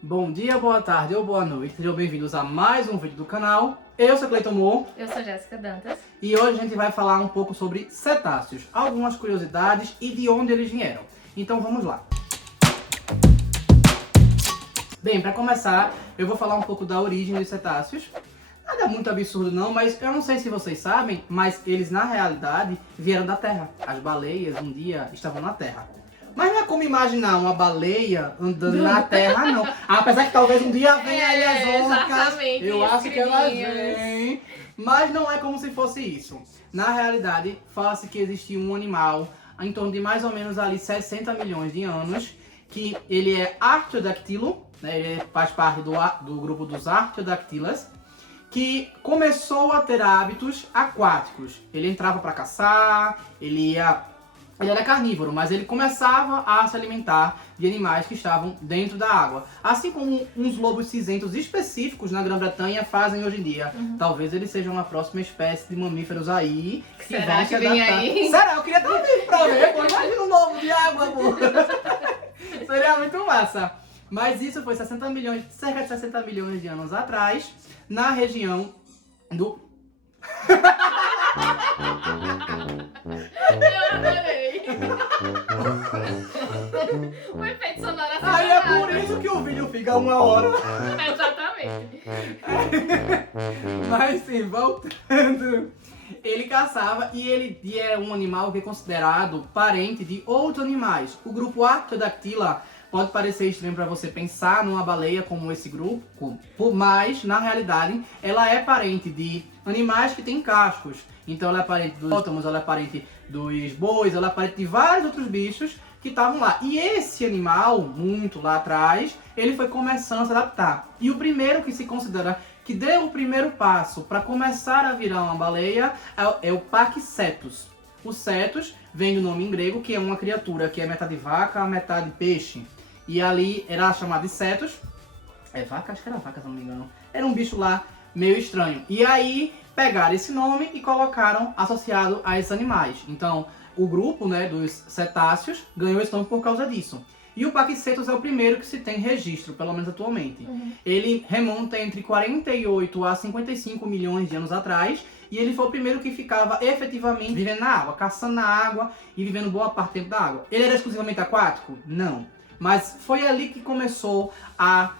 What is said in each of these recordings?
Bom dia, boa tarde ou boa noite, sejam bem-vindos a mais um vídeo do canal. Eu sou Cleiton Moore. Eu sou Jéssica Dantas. E hoje a gente vai falar um pouco sobre cetáceos, algumas curiosidades e de onde eles vieram. Então vamos lá. Bem, para começar, eu vou falar um pouco da origem dos cetáceos. Nada muito absurdo não, mas eu não sei se vocês sabem, mas eles na realidade vieram da Terra. As baleias um dia estavam na Terra. Mas não é como imaginar uma baleia andando na Terra, não. Apesar que talvez um dia venha aí as orcas. Eu acho que elas vêm. Mas não é como se fosse isso. Na realidade, fala-se que existia um animal em torno de mais ou menos ali 60 milhões de anos, que ele é artiodactilo, né? Ele faz parte do grupo dos artiodactilas, que começou a ter hábitos aquáticos. Ele entrava para caçar, ele era carnívoro, mas ele começava a se alimentar de animais que estavam dentro da água. Assim como uns lobos cinzentos específicos na Grã-Bretanha fazem hoje em dia. Talvez eles sejam uma próxima espécie de mamíferos aí que Será vão que se adaptar. vem aí? Será? Eu queria estar vivo pra ver, pô. Imagina um lobo de água, pô. Seria muito massa. Mas isso foi cerca de 60 milhões de anos atrás, na região do... Eu adorei. O efeito sonoro assim. Aí é por isso que o vídeo fica 1 hora. Exatamente. Mas sim, voltando. Ele caçava e ele é um animal que é considerado parente de outros animais. O grupo Artiodactyla pode parecer estranho para você pensar numa baleia como esse grupo, mas na realidade ela é parente de animais que têm cascos. Então ela é parente dos hipopótamos, ela é parente dos bois, ela é parente de vários outros bichos que estavam lá. E esse animal, muito lá atrás, ele foi começando a se adaptar. E o primeiro que se considera que deu o primeiro passo para começar a virar uma baleia é o Paquicetus. O cetus vem do nome em grego, que é uma criatura que é metade vaca, metade peixe. E ali era chamado de cetus. É vaca? Acho que era vaca, se não me engano. Era um bicho lá meio estranho. E aí pegaram esse nome e colocaram associado a esses animais. Então, o grupo, né, dos cetáceos ganhou esse nome por causa disso. E o Paquicetus é o primeiro que se tem registro, pelo menos atualmente. Ele remonta entre 48 a 55 milhões de anos atrás. E ele foi o primeiro que ficava efetivamente vivendo na água, caçando na água e vivendo boa parte do tempo da água. Ele era exclusivamente aquático? Não. Mas foi ali que começou a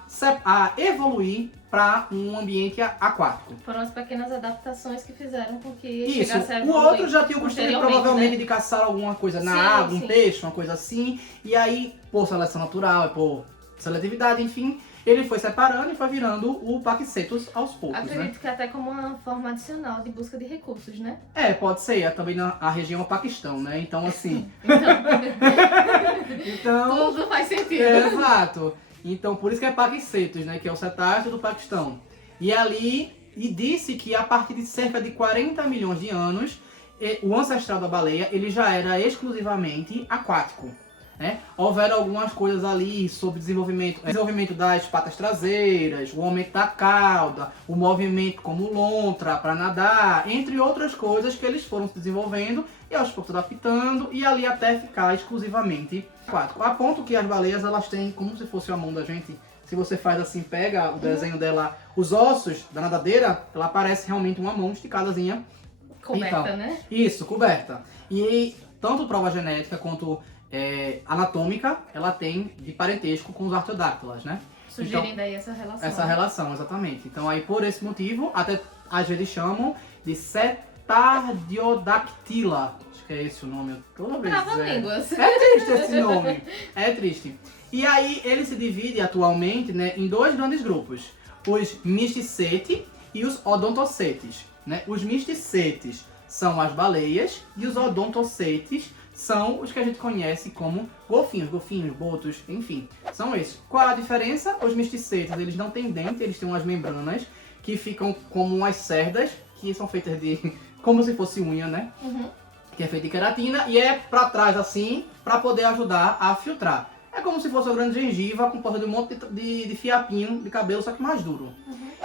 evoluir para um ambiente aquático. Foram as pequenas adaptações que fizeram com que Isso, chegasse a o outro já tinha o costume provavelmente né? de caçar alguma coisa na Sim, água, um sim. peixe, uma coisa assim. E aí, por seleção natural, por seletividade, enfim, ele foi separando e foi virando o Paquicetus aos poucos, né? Acredito que até como uma forma adicional de busca de recursos, né? É, pode ser. É também a região é o Paquistão, né? Então, assim... Então... Tudo faz sentido. Exato. Então, por isso que é Paquicetus, né? Que é o cetáceo do Paquistão. E ali, e disse que a partir de cerca de 40 milhões de anos, o ancestral da baleia, ele já era exclusivamente aquático, né? Houveram algumas coisas ali sobre desenvolvimento das patas traseiras, o aumento da cauda, o movimento como lontra para nadar, entre outras coisas que eles foram se desenvolvendo e aos poucos adaptando e ali até ficar exclusivamente aquático. A ponto que as baleias, elas têm como se fosse a mão da gente. Se você faz assim, pega o desenho dela, os ossos da nadadeira, ela parece realmente uma mão esticadazinha. Coberta, Então, né? Isso, coberta. E tanto prova genética quanto anatômica, ela tem de parentesco com os artiodáctilas, né? Sugerindo aí essa relação. Essa relação, exatamente. Então aí por esse motivo, até às vezes chamam de cetardiodactyla. Acho que é esse o nome. Toda vez. Trava-línguas. É triste esse nome. É triste. E aí ele se divide atualmente, né, em dois grandes grupos. Os Mysticeti e os Odontocetes, né? Os Mysticetes são as baleias e os Odontocetes são os que a gente conhece como golfinhos, botos, enfim, são esses. Qual a diferença? Os Mysticetes, eles não têm dente, eles têm umas membranas que ficam como umas cerdas, que são feitas de, como se fosse unha, né? Que é feita de queratina e é pra trás assim, pra poder ajudar a filtrar. É como se fosse uma grande gengiva composta de um monte de fiapinho de cabelo, só que mais duro.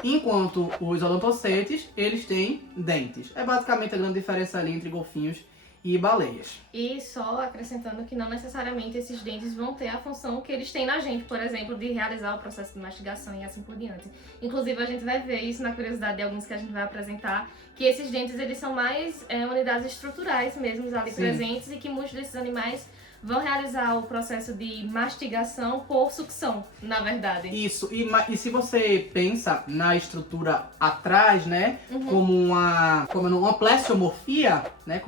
Enquanto os odontocetes, eles têm dentes. É basicamente a grande diferença ali entre golfinhos e baleias. E só acrescentando que não necessariamente esses dentes vão ter a função que eles têm na gente, por exemplo, de realizar o processo de mastigação e assim por diante. Inclusive, a gente vai ver isso na curiosidade de alguns que a gente vai apresentar, que esses dentes eles são mais unidades estruturais mesmo ali presentes e que muitos desses animais vão realizar o processo de mastigação por sucção, na verdade. Isso, e se você pensa na estrutura atrás, né, como uma plesiomorfia, né,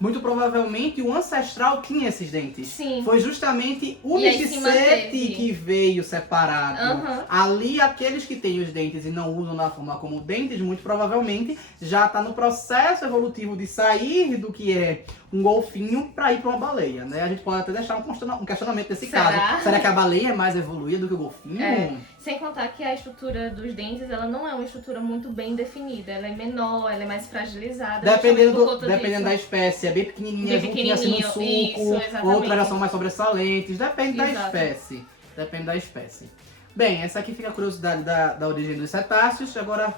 muito provavelmente o ancestral tinha esses dentes. Sim. Foi justamente o misticete que veio separado. Ali, aqueles que têm os dentes e não usam da forma como dentes, muito provavelmente já está no processo evolutivo de sair do que é um golfinho para ir para uma baleia, né? A gente pode até deixar um questionamento nesse caso. Será que a baleia é mais evoluída do que o golfinho? Sem contar que a estrutura dos dentes, ela não é uma estrutura muito bem definida. Ela é menor, ela é mais fragilizada. Dependendo da espécie, é bem pequenininha, juntinha assim no suco. Outras já são mais sobressalentes. Depende da espécie. Depende da espécie. Bem, essa aqui fica a curiosidade da origem dos cetáceos. Agora,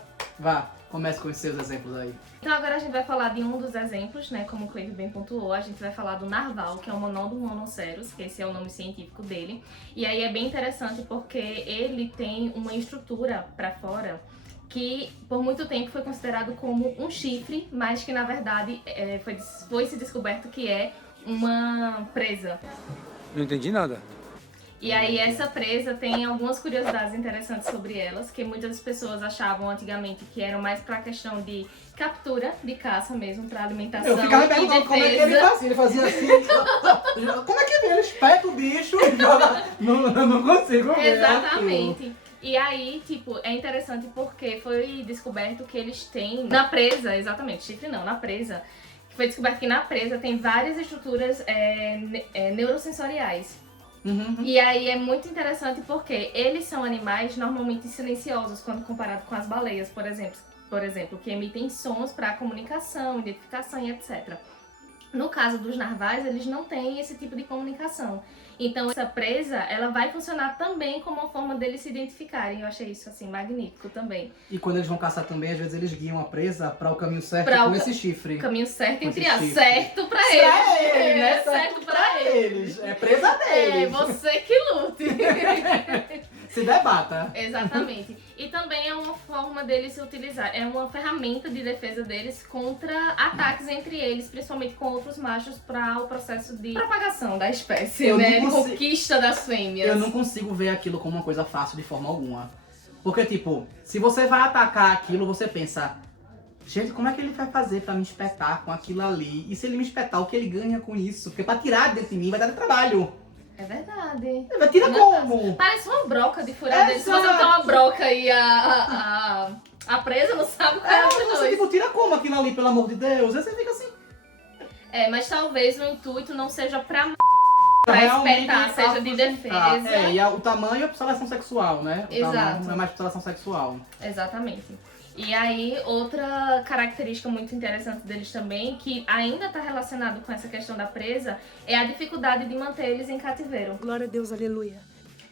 comece com os seus exemplos aí. Então agora a gente vai falar de um dos exemplos, né? Como o Cleiton bem pontuou, a gente vai falar do narval, que é o Monodon monoceros, que esse é o nome científico dele. E aí é bem interessante porque ele tem uma estrutura pra fora que por muito tempo foi considerado como um chifre, mas que na verdade foi se descoberto que é uma presa. Não entendi nada. E aí essa presa tem algumas curiosidades interessantes sobre elas, que muitas pessoas achavam antigamente que eram mais pra questão de captura, de caça mesmo, pra alimentação. Eu ficava perguntando como é que ele fazia. Ele fazia assim. Como é que ele espeta o bicho e joga? Não consigo ver. Exatamente. E aí, tipo, é interessante porque foi descoberto que eles têm na presa, exatamente, chifre não, na presa, foi descoberto que na presa tem várias estruturas neurosensoriais. E aí é muito interessante porque eles são animais normalmente silenciosos quando comparado com as baleias, por exemplo, que emitem sons para comunicação, identificação e etc. No caso dos narvais, eles não têm esse tipo de comunicação. Então essa presa, ela vai funcionar também como uma forma deles se identificarem. Eu achei isso assim magnífico também. E quando eles vão caçar também, às vezes eles guiam a presa para o caminho certo com esse chifre. Caminho certo entre aspas, certo pra eles. Né? Certo pra eles. É presa deles. É, você que lute. Se debata. Exatamente. E também é uma forma deles se utilizar, é uma ferramenta de defesa deles contra ataques entre eles, principalmente com outros machos, para o processo de propagação da espécie, de conquista das fêmeas. Eu não consigo ver aquilo como uma coisa fácil de forma alguma. Porque, tipo, se você vai atacar aquilo, você pensa, gente, como é que ele vai fazer pra me espetar com aquilo ali? E se ele me espetar, o que ele ganha com isso? Porque pra tirar dentro de mim vai dar trabalho. É verdade. Mas tira como? Parece uma broca de furadeira. Se você botar uma broca e a presa não sabe qual é o você tipo, tira como aquilo ali, pelo amor de Deus? Aí você fica assim. Mas talvez o intuito não seja pra espetar, seja de defesa. E o tamanho é por seleção sexual, né? Exato. Não é mais por seleção sexual. Exatamente. E aí, outra característica muito interessante deles também, que ainda está relacionado com essa questão da presa, é a dificuldade de manter eles em cativeiro. Glória a Deus, aleluia.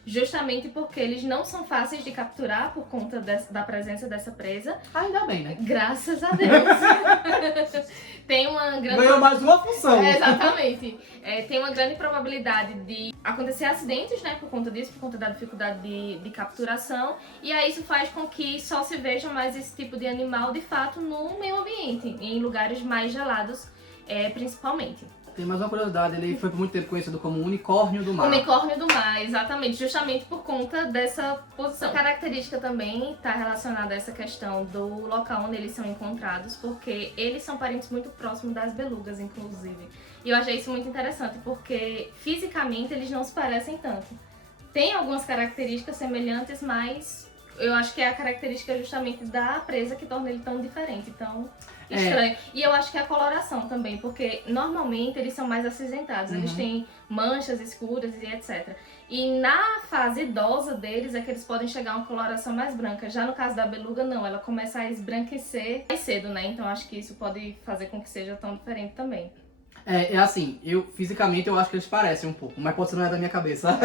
Justamente porque eles não são fáceis de capturar por conta da presença dessa presa. Ainda bem, né? Graças a Deus. Tem uma grande... Ganhou mais uma função. Exatamente. Tem uma grande probabilidade de acontecer acidentes, né, por conta disso, por conta da dificuldade de capturação. E aí isso faz com que só se veja mais esse tipo de animal, de fato, no meio ambiente, em lugares mais gelados, principalmente. Tem mais uma curiosidade, ele foi por muito tempo conhecido como unicórnio do mar. Unicórnio do mar, exatamente, justamente por conta dessa posição. A característica também está relacionada a essa questão do local onde eles são encontrados, porque eles são parentes muito próximos das belugas, inclusive. E eu achei isso muito interessante, porque fisicamente eles não se parecem tanto. Tem algumas características semelhantes, mas eu acho que é a característica justamente da presa que torna ele tão diferente, tão estranho. E eu acho que é a coloração também, porque normalmente eles são mais acinzentados, eles têm manchas escuras e etc. E na fase idosa deles é que eles podem chegar a uma coloração mais branca. Já no caso da beluga, não, ela começa a esbranquecer mais cedo, né? Então acho que isso pode fazer com que seja tão diferente também. Assim, fisicamente eu acho que eles parecem um pouco, mas pode ser não é da minha cabeça.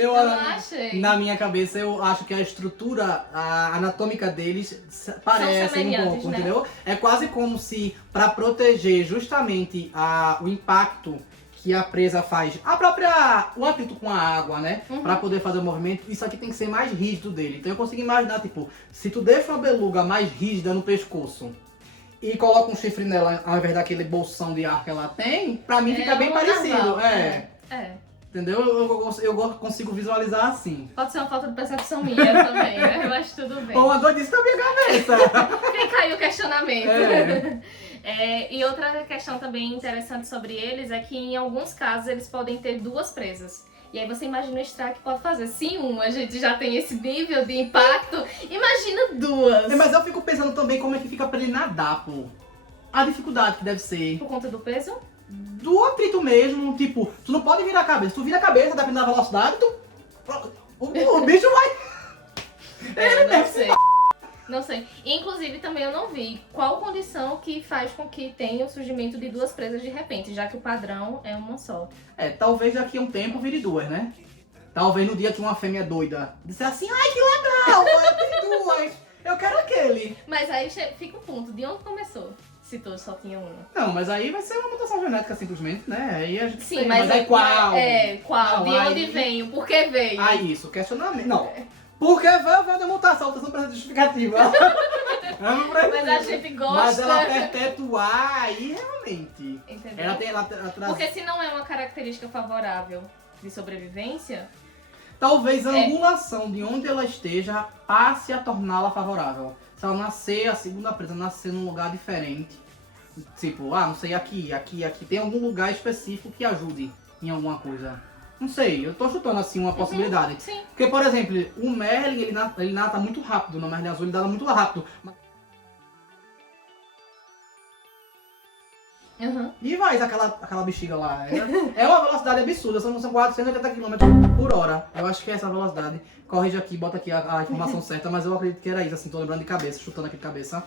Eu não achei. Na minha cabeça, eu acho que a estrutura anatômica deles parece um pouco, né? entendeu? É quase como se, pra proteger justamente o impacto que a presa faz, o atrito com a água, né? Pra poder fazer o movimento, isso aqui tem que ser mais rígido dele. Então eu consigo imaginar, tipo, se tu deixa uma beluga mais rígida no pescoço e coloca um chifre nela, ao invés daquele bolsão de ar que ela tem, pra mim fica bem parecido. Narval, É. Entendeu? Eu consigo visualizar assim. Pode ser uma falta de percepção minha também, né? Mas tudo bem. Ou uma doidice da minha cabeça. Fica aí o questionamento. E outra questão também interessante sobre eles é que em alguns casos eles podem ter duas presas. E aí você imagina o estrago que pode fazer. Se a gente já tem esse nível de impacto, imagina duas. Mas eu fico pensando também como é que fica pra ele nadar, pô. A dificuldade que deve ser. Por conta do peso? Do atrito mesmo, tipo, tu não pode virar a cabeça. Tu vira a cabeça, dependendo da velocidade, o bicho vai. Não sei. Não sei. Inclusive, também eu não vi qual condição que faz com que tenha o surgimento de duas presas de repente, já que o padrão é uma só. Talvez daqui a um tempo vire duas, né? Talvez no dia que uma fêmea doida disser assim, ai que legal, eu tenho duas, eu quero aquele. Mas aí fica o ponto, de onde começou? Se todos só tinham uma. Não, mas aí vai ser uma mutação genética simplesmente, né? Aí a gente Sim, mas aí qual? Qual? Não, de aí... onde veio? Por que veio? Isso, questionamento. Não. Porque veio da mutação, tá sendo justificativa. Mas a gente gosta. Mas ela perpetuar aí realmente. Entendeu? Ela traz... Porque se não é uma característica favorável de sobrevivência... Talvez a angulação de onde ela esteja passe a torná-la favorável. Se ela nascer, a segunda presa nascer num lugar diferente. Tipo, não sei, aqui. Tem algum lugar específico que ajude em alguma coisa. Não sei, eu tô chutando assim uma possibilidade. Sim. Porque, por exemplo, o Merlin, ele nata muito rápido. No Merlin azul ele nata muito rápido. E vai aquela bexiga lá. É uma velocidade absurda, são 480 km por hora. Eu acho que é essa a velocidade. Corrige aqui, bota aqui a informação certa, mas eu acredito que era isso, assim, tô lembrando de cabeça, chutando aqui de cabeça.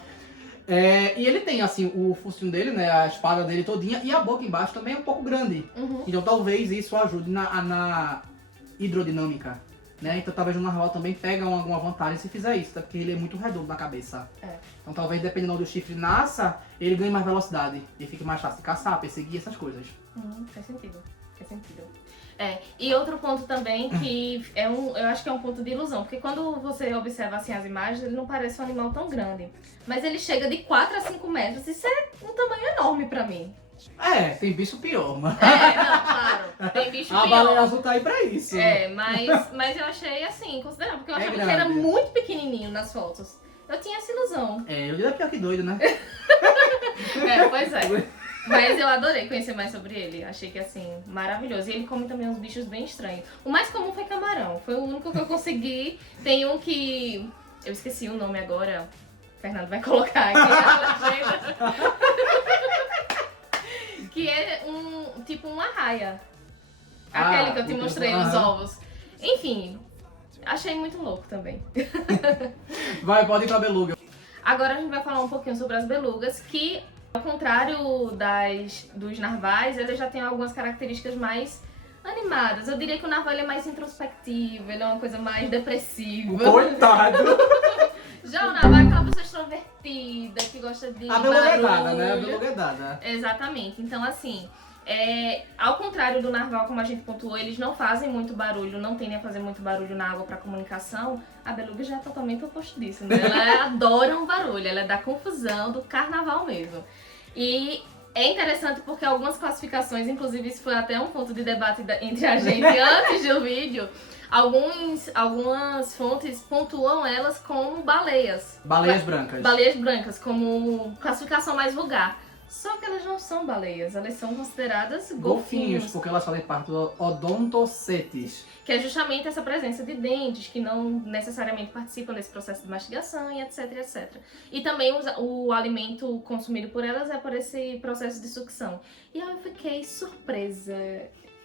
E ele tem, assim, o focinho dele, né, a espada dele todinha, e a boca embaixo também é um pouco grande. Então talvez isso ajude na hidrodinâmica, né? Então talvez o narval também pega alguma vantagem se fizer isso, tá? Porque ele é muito redondo na cabeça. Então talvez dependendo onde o chifre nasça, ele ganhe mais velocidade e fique mais fácil de caçar, perseguir essas coisas. Faz sentido. E outro ponto também que eu acho que é um ponto de ilusão, porque quando você observa assim as imagens, ele não parece um animal tão grande. Mas ele chega de 4 a 5 metros, isso é um tamanho enorme pra mim. Tem bicho pior, mano. Não, claro, tem bicho pior. A baleia azul tá aí pra isso. Mas eu achei assim, considerável, porque eu achava grande. que era muito pequenininho nas fotos. Eu tinha essa ilusão. Eu diria pior que doido, né? Pois é. Mas eu adorei conhecer mais sobre ele. Achei que, assim, maravilhoso. E ele come também uns bichos bem estranhos. O mais comum foi camarão. Foi o único que eu consegui. Tem um que... eu esqueci o nome agora. O Fernando vai colocar aqui na legenda. Que é tipo uma arraia. Aquele que eu te mostrei, os ovos. Enfim, achei muito louco também. Pode ir pra beluga. Agora a gente vai falar um pouquinho sobre as belugas, que... ao contrário dos narvais, ele já tem algumas características mais animadas. Eu diria que o narval ele é mais introspectivo, ele é uma coisa mais depressiva. Coitado! Já o narval é aquela pessoa extrovertida, que gosta de A beluga é barulho. dada, né? A beluga é dada. Exatamente. Então, assim, ao contrário do narval, como a gente pontuou, eles não fazem muito barulho, não tendem a fazer muito barulho na água para comunicação. A beluga já é totalmente o oposto disso, né? Ela adora um barulho, ela é da confusão, do carnaval mesmo. E é interessante porque algumas classificações, inclusive isso foi até um ponto de debate entre a gente antes do vídeo, algumas fontes pontuam elas como baleias. Baleias brancas. Baleias brancas, como classificação mais vulgar. Só que elas não são baleias, elas são consideradas golfinhos. Porque elas fazem parte do Odontocetes. Que é justamente essa presença de dentes, que não necessariamente participam desse processo de mastigação e etc, etc. E também o alimento consumido por elas é por esse processo de sucção. E eu fiquei surpresa,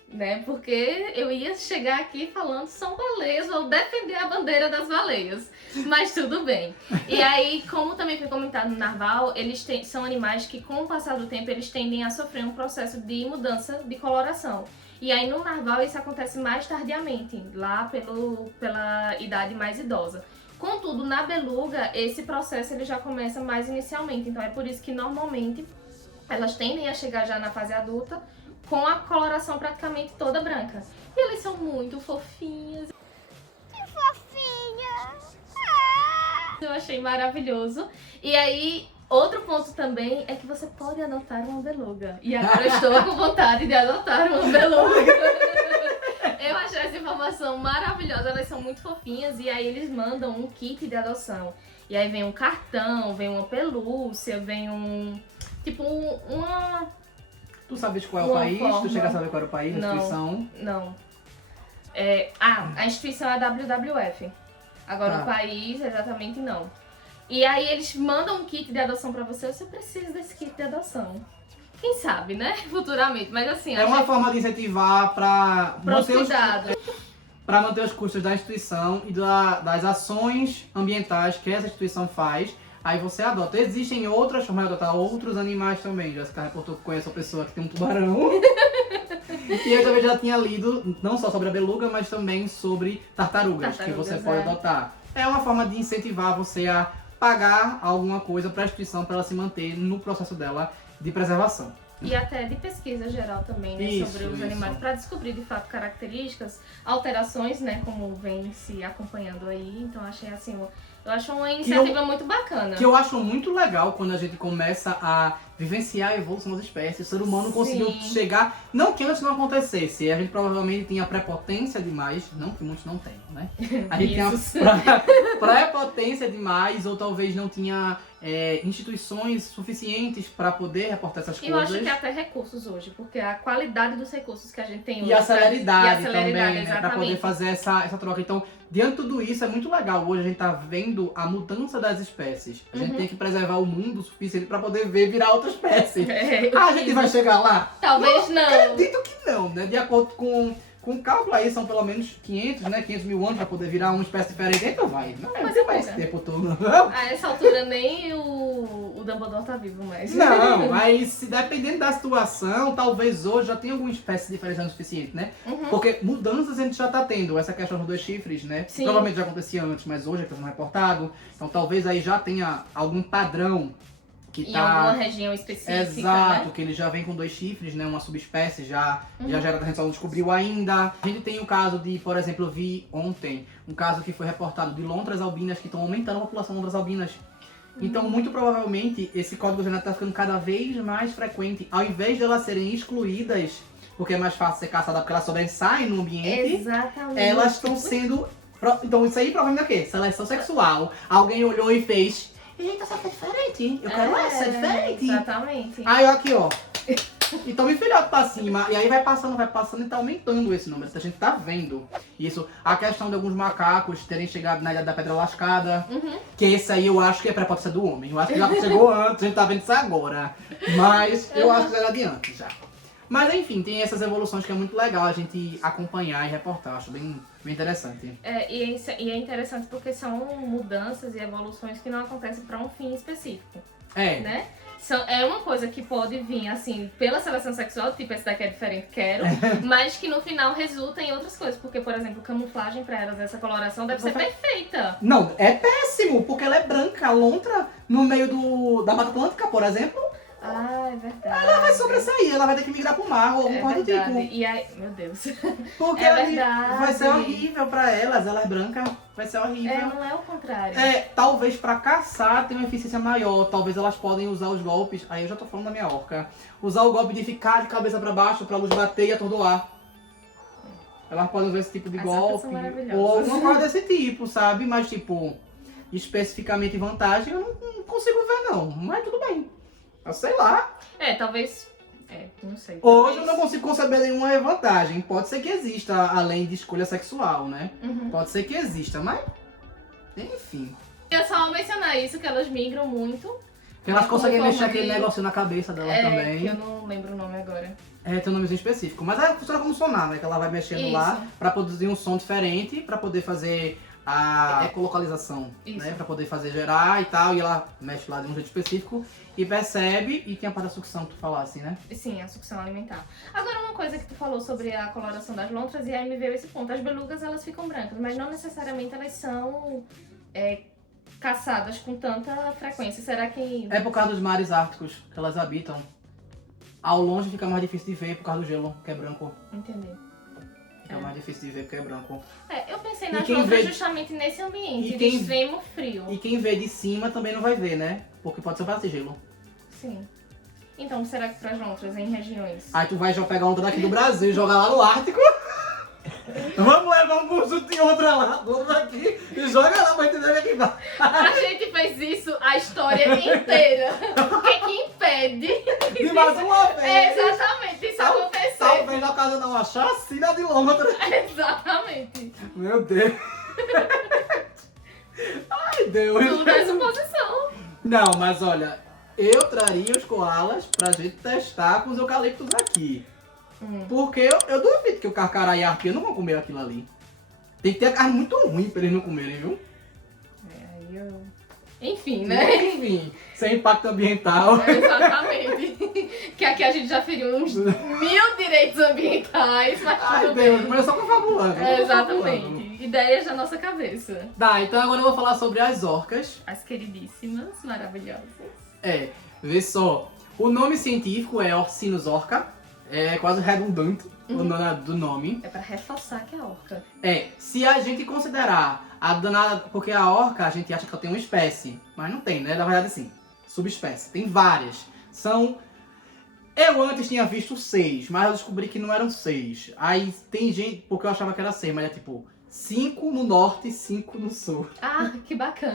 né? Porque eu ia chegar aqui falando são baleias, vou defender a bandeira das baleias. Mas tudo bem. E aí, como também foi comentado no narval, são animais que com o passar do tempo eles tendem a sofrer um processo de mudança de coloração. E aí no narval isso acontece mais tardiamente, lá pela idade mais idosa. Contudo, na beluga, esse processo ele já começa mais inicialmente. Então é por isso que normalmente elas tendem a chegar já na fase adulta com a coloração praticamente toda branca. E elas são muito fofinhas. Que fofinha! Eu achei maravilhoso. E aí, outro ponto também é que você pode adotar uma beluga. E agora eu estou com vontade de adotar uma beluga. Eu achei essa informação maravilhosa, elas são muito fofinhas e aí eles mandam um kit de adoção. E aí vem um cartão, vem uma pelúcia, vem um... tipo uma... Tu sabes qual é o Uma país? forma. Tu chega a saber qual era o país, a Não. instituição? Não. A instituição é a WWF. Agora Tá. o país, exatamente não. E aí eles mandam um kit de adoção pra você precisa desse kit de adoção. Quem sabe, né? Futuramente. Mas assim, É uma forma de incentivar para para os cuidados. manter os custos da instituição e das ações ambientais que essa instituição faz. Aí você adota. Existem outras formas de adotar outros animais também. Jessica reportou que conhece uma pessoa que tem um tubarão. E eu também já tinha lido, não só sobre a beluga, mas também sobre tartarugas que você pode adotar. É uma forma de incentivar você a pagar alguma coisa para a instituição para ela se manter no processo dela de preservação. E até de pesquisa geral também, né, Isso, sobre os isso. animais, para descobrir de fato características, alterações, né, como vem se acompanhando aí. Então achei assim, eu acho uma iniciativa muito bacana. Que eu acho muito legal quando a gente começa a vivenciar a evolução das espécies. O ser humano Sim. conseguiu chegar, não que antes não acontecesse, a gente provavelmente tinha prepotência demais, não que muitos não tenham, né? A gente Isso. tinha prepotência demais, ou talvez não tinha instituições suficientes para poder reportar essas E eu coisas. acho que até recursos hoje, porque a qualidade dos recursos que a gente tem hoje. E a sabe? celeridade, E a celeridade, também, né, pra exatamente. poder fazer essa troca. Então, diante de tudo isso, é muito legal. Hoje a gente tá vendo a mudança das espécies. A gente Uhum. tem que preservar o mundo o suficiente pra poder ver virar outra espécie. É, A gente vai chegar lá? Talvez não. Acredito que não, né? De acordo com o cálculo aí, são pelo menos 500, né? 500 mil anos pra poder virar uma espécie diferente. Então vai. Não Mas tem é mais pouca. tempo todo, não. A essa altura nem o Dumbledore tá vivo mais. Não, mas se dependendo da situação, talvez hoje já tenha alguma espécie diferenciada o suficiente, né? Uhum. Porque mudanças a gente já tá tendo, essa questão dos 2 chifres, né? Sim. Provavelmente já acontecia antes, mas hoje é que tá sendo reportado. Então talvez aí já tenha algum padrão que Em tá... alguma região específica, Exato, né? que ele já vem com 2 chifres, né? Uma subespécie já Uhum. já a gente só não descobriu ainda. A gente tem o caso de, por exemplo, eu vi ontem um caso que foi reportado de lontras albinas que estão aumentando a população de lontras albinas. Então, muito provavelmente, esse código genético está ficando cada vez mais frequente. Ao invés de elas serem excluídas, porque é mais fácil ser caçada porque elas sobressaem no ambiente, Exatamente. elas estão sendo... Então, isso aí provavelmente é o quê? Seleção sexual. Alguém olhou e fez... Eita, essa aqui é diferente. Eu quero essa, é diferente. Exatamente. Aí, ó, aqui, ó. Então me filhote pra cima. E aí vai passando e tá aumentando esse número. A gente tá vendo isso. A questão de alguns macacos terem chegado na Ilha da Pedra Lascada. Uhum. Que esse aí eu acho que é prepotência do homem. Eu acho que já chegou antes, a gente tá vendo isso agora. Mas eu acho que já era de antes já. Mas enfim, tem essas evoluções que é muito legal a gente acompanhar e reportar. Eu acho bem interessante. E é interessante porque são mudanças e evoluções que não acontecem para um fim específico, É. né? É uma coisa que pode vir, assim, pela seleção sexual, tipo, esse daqui é diferente, quero, mas que no final resulta em outras coisas. Porque, por exemplo, camuflagem pra elas, essa coloração deve ser perfeita. Não, é péssimo, porque ela é branca. A lontra no meio da Mata Atlântica, por exemplo, Ah, é verdade. ela vai sobressair, ela vai ter que migrar pro mar ou alguma coisa do verdade. tipo. E aí, meu Deus. Porque É ali verdade. vai ser horrível pra elas é branca, vai ser horrível. Não é o contrário. Talvez pra caçar tenha uma eficiência maior, talvez elas podem usar os golpes, aí eu já tô falando da minha orca, usar o golpe de ficar de cabeça pra baixo pra luz bater e atordoar. Elas podem usar esse tipo de As orcas golpe, são maravilhosas. ou alguma coisa desse tipo, sabe? Mas tipo, especificamente vantagem eu não consigo ver não, mas tudo bem. Eu sei lá. Talvez... não sei. Hoje eu não consigo conceber nenhuma vantagem. Pode ser que exista, além de escolha sexual, né? Uhum. Pode ser que exista, mas... Enfim. Eu só mencionar isso, que elas migram muito. Porque elas conseguem mexer Conforme- aquele negocinho na cabeça dela Que também. eu não lembro o nome agora. Tem um nomezinho específico. Mas funciona como sonar, né? Que ela vai mexendo Isso. lá pra produzir um som diferente, pra poder fazer a ecolocalização, Isso. né? Pra poder fazer gerar e tal, e ela mexe lá de um jeito específico e percebe, e tem a parte da sucção que tu falasse, né? Sim, a sucção alimentar. Agora, uma coisa que tu falou sobre a coloração das lontras, e aí me veio esse ponto. As belugas, elas ficam brancas, mas não necessariamente elas são caçadas com tanta frequência. Será que... É por causa dos mares árticos que elas habitam. Ao longe fica mais difícil de ver por causa do gelo, que é branco. Entendi. É mais difícil de ver porque é branco. Eu pensei E nas quem lontras vê- justamente nesse ambiente E de quem- extremo frio. E quem vê de cima também não vai ver, né? Porque pode ser um pedaço de gelo. Sim. Então, será que pras lontras em regiões... Aí tu vai já pegar outra daqui do Brasil e jogar lá no Ártico. Vamos levar um conjunto de outra lá, outra aqui e joga lá pra entender aqui embaixo. A gente fez isso a história inteira. O que que impede? E mais uma vez. Exatamente, isso acontecer. Talvez ocasionar uma chacina de lontra. Exatamente. Meu Deus. Ai, Deus. Tudo é suposição. Não, mas olha, eu traria os koalas pra gente testar com os eucaliptos aqui. Porque eu duvido que o carcará e a arpia não vão comer aquilo ali. Tem que ter a carne muito ruim pra eles não comerem, viu? Aí eu... Enfim, né? Enfim, sem impacto ambiental. Exatamente. Que aqui a gente já feriu uns 1000 direitos ambientais, mas Ai, tudo Deus, bem. mas eu só confabulando. Exatamente. Ideias da nossa cabeça. Tá, então agora eu vou falar sobre as orcas. As queridíssimas, maravilhosas. Vê só. O nome científico é Orcinus orca. É quase redundante o nome do nome. É pra reforçar que é orca. Se a gente considerar a danada... Porque a orca, a gente acha que ela tem uma espécie. Mas não tem, né? Na verdade, sim. Subespécie. Tem várias. São... Eu antes tinha visto 6, mas eu descobri que não eram 6. Aí tem gente... Porque eu achava que era 6, mas é tipo... 5 no norte e 5 no sul. Ah, que bacana.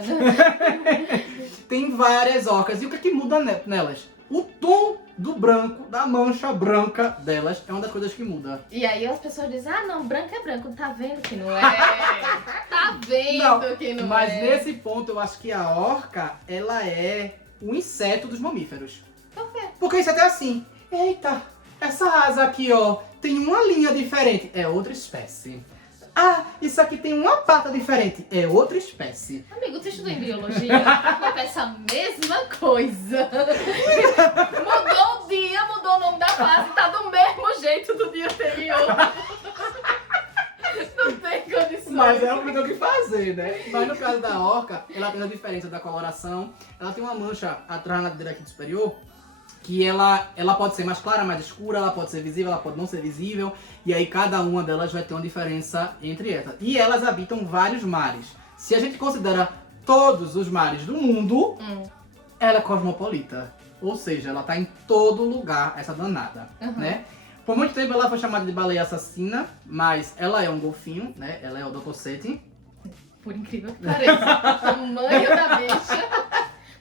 Tem várias orcas. E o que é que muda nelas? O tom do branco, da mancha branca delas, é uma das coisas que muda. E aí as pessoas dizem, ah não, branco é branco, tá vendo que não é? Tá vendo que não Mas é? nesse ponto eu acho que a orca, ela é o inseto dos mamíferos. Por quê? Porque o inseto é assim. Eita, essa asa aqui, ó, tem uma linha diferente. É outra espécie. Ah, isso aqui tem uma pata diferente. É outra espécie. Amigo, tu estudou em biologia? Acontece a mesma coisa. Mudou o dia, mudou o nome da classe, tá do mesmo jeito do dia anterior. Não tem condições. Mas ela não tem o que fazer, né? Mas no caso da orca, ela tem a diferença da coloração. Ela tem uma mancha atrás na direita superior, que ela pode ser mais clara, mais escura, ela pode ser visível, ela pode não ser visível. E aí cada uma delas vai ter uma diferença entre elas. E elas habitam vários mares. Se a gente considera todos os mares do mundo, ela é cosmopolita. Ou seja, ela tá em todo lugar, essa danada, né? Por muito tempo ela foi chamada de baleia assassina, mas ela é um golfinho, né? Ela é o Docosete. Por incrível que pareça, o tamanho da bicha.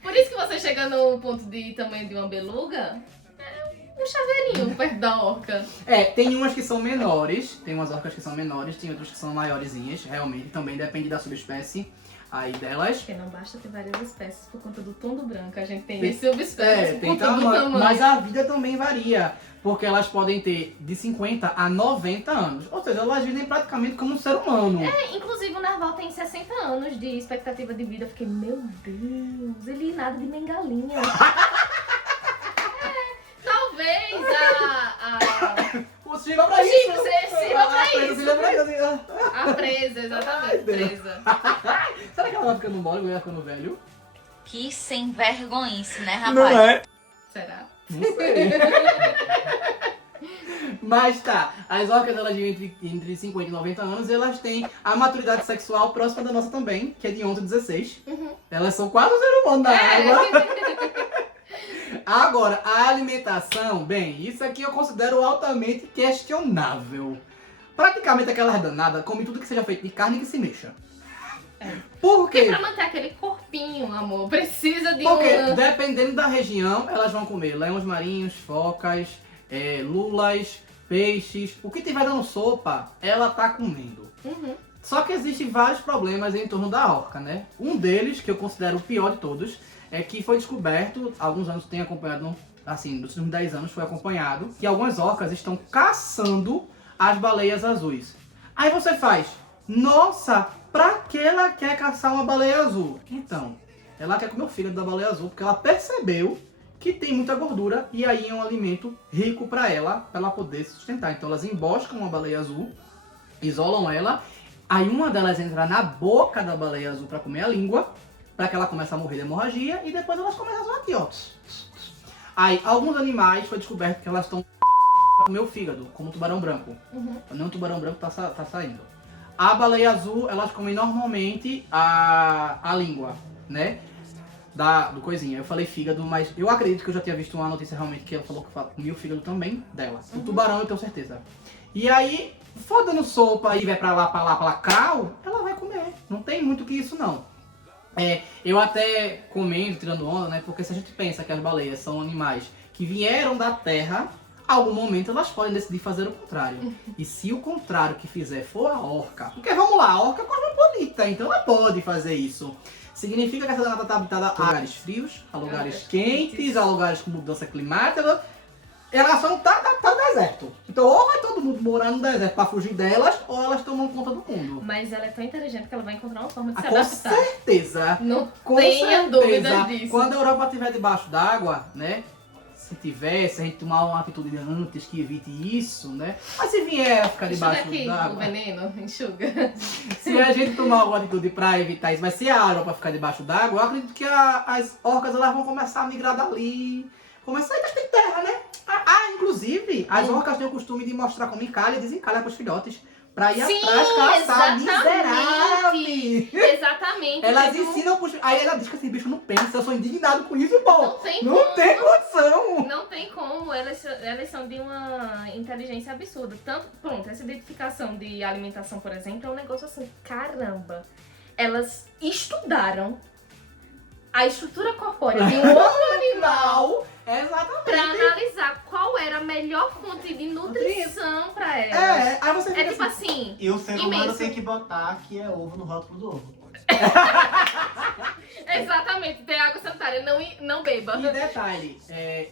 Por isso que você chega no ponto de tamanho de uma beluga, é um chaveirinho perto da orca. Tem umas que são menores, tem umas orcas que são menores, tem outras que são maiorzinhas, realmente, também depende da subespécie aí delas. Porque não basta ter várias espécies por conta do tom do branco, a gente tem subespécies por tem conta do tamanho. mas a vida também varia, porque elas podem ter de 50 a 90 anos, ou seja, elas vivem praticamente como um ser humano. Inclusive o Narval tem 60 anos de expectativa de vida. Eu fiquei, meu Deus, ele nada de bengalinha. Talvez Sirva pra O isso! Chico, você sirva pra isso. Sirva pra isso! a presa, exatamente, Deus. presa. Será que ela vai ficando mole ou vai ficando velho? Que sem vergonhice, né, rapaz? é? Será? Não sei. Mas tá, as orcas elas vivem entre 50 e 90 anos e elas têm a maturidade sexual próxima da nossa também, que é de 11 a 16. Elas são quase um ser humano na água. Agora, a alimentação, bem, isso aqui eu considero altamente questionável. Praticamente aquelas danadas comem tudo que seja feito de carne que se mexa. Por Porque quê? pra manter aquele corpinho, amor, precisa de Porque uma... dependendo da região, elas vão comer leões marinhos, focas, lulas, peixes. O que tiver dando sopa, ela tá comendo. Só que existem vários problemas em torno da orca, né? Um deles, que eu considero o pior de todos, é que foi descoberto, há alguns anos tem acompanhado, assim, nos últimos 10 anos foi acompanhado, que algumas orcas estão caçando as baleias azuis. Aí você faz, nossa, pra que ela quer caçar uma baleia azul? Então, ela quer comer o fígado da baleia azul porque ela percebeu que tem muita gordura e aí é um alimento rico pra ela poder se sustentar. Então elas emboscam uma baleia azul, isolam ela, aí uma delas entra na boca da baleia azul pra comer a língua, pra que ela comece a morrer de hemorragia e depois elas começam só aqui, ó. Aí alguns animais foi descoberto que elas estão comer o fígado, como o tubarão branco. Nem o tubarão branco tá saindo. A baleia azul, elas comem normalmente a língua, né? Do coisinha. Eu falei fígado, mas eu acredito que eu já tinha visto uma notícia realmente que ela falou que comia o fígado também dela. O tubarão eu tenho certeza. E aí, for dando sopa e vai pra lá, cal, ela vai comer. Não tem muito que isso não. Eu até comento, tirando onda, né? Porque se a gente pensa que as baleias são animais que vieram da terra, a algum momento elas podem decidir fazer o contrário. E se o contrário que fizer for a orca, porque vamos lá, a orca é cosmopolita, então ela pode fazer isso. Significa que essa danada está habitada a lugares frios, a lugares quentes, a lugares com mudança climática. Ela só não tá no deserto. Então ou vai todo mundo morar no deserto pra fugir delas, ou elas tomam conta do mundo. Mas ela é tão inteligente que ela vai encontrar uma forma de se Com adaptar. certeza. Não Com tenha certeza. dúvidas disso. Quando a Europa estiver debaixo d'água, né? Se a gente tomar uma atitude antes que evite isso, né? Mas se vier a ficar debaixo aqui o d'água, veneno, enxuga. se a gente tomar alguma atitude pra evitar isso, mas se a Europa ficar debaixo d'água, eu acredito que as orcas elas vão começar a migrar dali. Começar a ter terra, né? Inclusive, as orcas têm o costume de mostrar como encalha e desencalha pros filhotes. Pra ir atrás caçar, miserável! Exatamente. Elas ensinam pros... Aí ela diz que esse bicho não pensa, eu sou indignado com isso, pô! Não tem Não como. tem condição! Não tem como, elas são de uma inteligência absurda. Tanto, pronto, essa identificação de alimentação, por exemplo, é um negócio assim, caramba. Elas estudaram a estrutura corpórea de um outro animal Exatamente! pra analisar qual era a melhor fonte de nutrição pra elas. Aí você fica Tipo assim, E o ser humano imenso. tem que botar que é ovo no rótulo do ovo. Exatamente, tem água sanitária, não beba. E detalhe,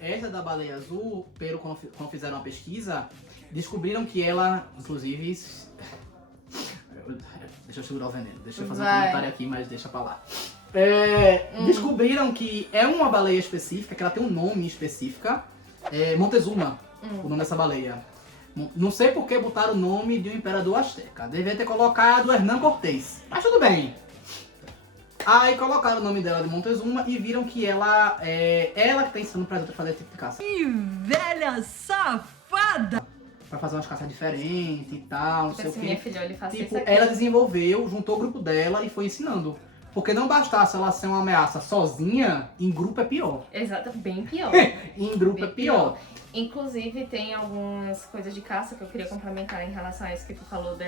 essa da baleia azul, quando fizeram uma pesquisa, descobriram que ela, inclusive... Deixa eu segurar o veneno, deixa eu fazer um comentário aqui, mas deixa pra lá. Descobriram que é uma baleia específica, que ela tem um nome específico, Montezuma, o nome dessa baleia. Não sei por que botaram o nome de um imperador azteca, devia ter colocado Hernán Cortés, mas tudo bem. Aí colocaram o nome dela de Montezuma e viram que ela que tá ensinando pra outras fazer esse tipo de caça. Que velha safada! Pra fazer umas caças diferentes e tal, não sei o Assim, quê. minha filha, ele faz Tipo, isso aqui. ela desenvolveu, juntou o grupo dela e foi ensinando. Porque não bastasse ela ser uma ameaça sozinha, em grupo é pior. Exato, bem pior. Em grupo Bem é pior. Inclusive, tem algumas coisas de caça que eu queria complementar em relação a isso que tu falou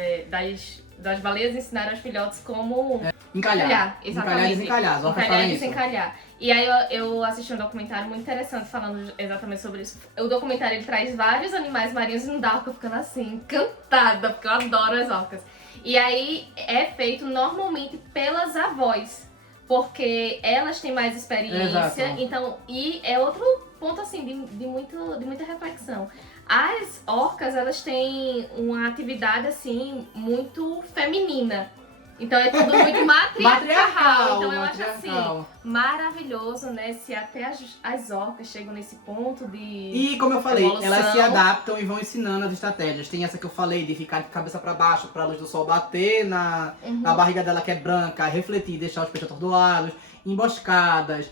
das baleias ensinarem aos filhotes como Encalhar. exatamente. Encalhar e desencalhar. As orcas Encalhar fazem e isso. desencalhar. E aí eu assisti um documentário muito interessante falando exatamente sobre isso. O documentário ele traz vários animais marinhos e não dá pra ficando assim, encantada, porque eu adoro as orcas. E aí é feito normalmente pelas avós, porque elas têm mais experiência. Exato. Então, e é outro ponto assim de muita reflexão. As orcas, elas têm uma atividade assim muito feminina. Então é tudo muito matriarcal. Então eu acho assim maravilhoso, né? Se até as orcas chegam nesse ponto de E como eu falei, evolução. elas se adaptam e vão ensinando as estratégias. Tem essa que eu falei de ficar de cabeça pra baixo pra luz do sol bater na barriga dela que é branca, refletir, deixar os peixes atordoados, emboscadas.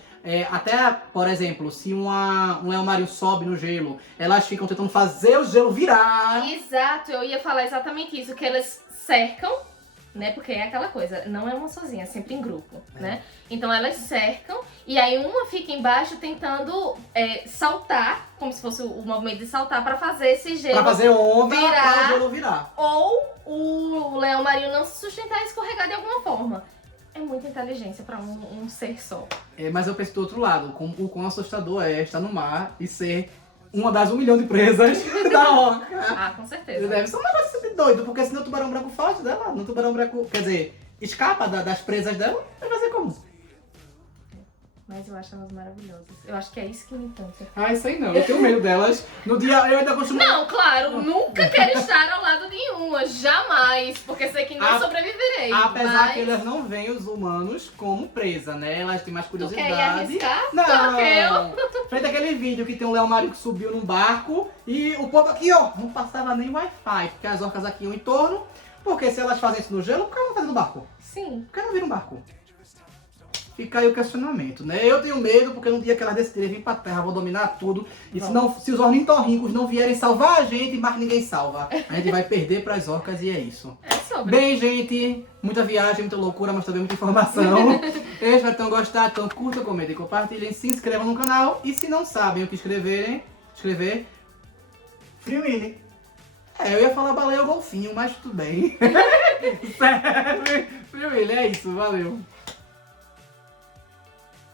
Até, por exemplo, se um leão marinho sobe no gelo, elas ficam tentando fazer o gelo virar. Exato, eu ia falar exatamente isso, que elas cercam, né? Porque é aquela coisa, não é uma sozinha, é sempre em grupo, né? Então elas cercam e aí uma fica embaixo tentando saltar, como se fosse o movimento de saltar pra fazer esse gelo. Pra fazer onda virar. pra o gelo virar. Ou o leão marinho não se sustentar e escorregar de alguma forma. É muita inteligência pra um ser só. Mas eu penso do outro lado, o quão assustador é estar no mar e ser uma das 1 milhão de presas da orca. Ah, com certeza. Deve ser um negócio de doido, porque senão o tubarão branco foge dela, no tubarão branco, quer dizer, escapa das presas dela, vai fazer como? Mas eu acho elas maravilhosas. Eu acho que é isso que me encanta. Ah, isso aí não. Eu tenho medo delas. No dia, eu ainda costumo... Não, claro, nunca quero estar ao lado de nenhuma. Jamais. Porque sei que não sobreviverei. Apesar mas... que elas não veem os humanos como presa, né? Elas têm mais Tu quer ir curiosidade. arriscar? Não! Porque eu... Frente àquele vídeo que tem um Léo Marinho que subiu num barco e o povo aqui, ó, não passava nem Wi-Fi, porque as orcas aqui iam em torno. Porque se elas fazem isso no gelo, por que não fazem no barco? Sim. Por que não vir no barco? Fica aí o questionamento, né? Eu tenho medo porque no dia que elas decidirem vir pra terra, vou dominar tudo. E se os ornitorrincos não vierem salvar a gente, mais ninguém salva. A gente vai perder pras orcas e é isso. É sobre. Bem, gente, muita viagem, muita loucura, mas também muita informação. Eu espero que tenham gostado, então curtam, comentem, compartilhem, se inscrevam no canal. E se não sabem o que escrever... Free Willy. Eu ia falar baleia ou golfinho, mas tudo bem. Serve. Free Willy, é isso, valeu.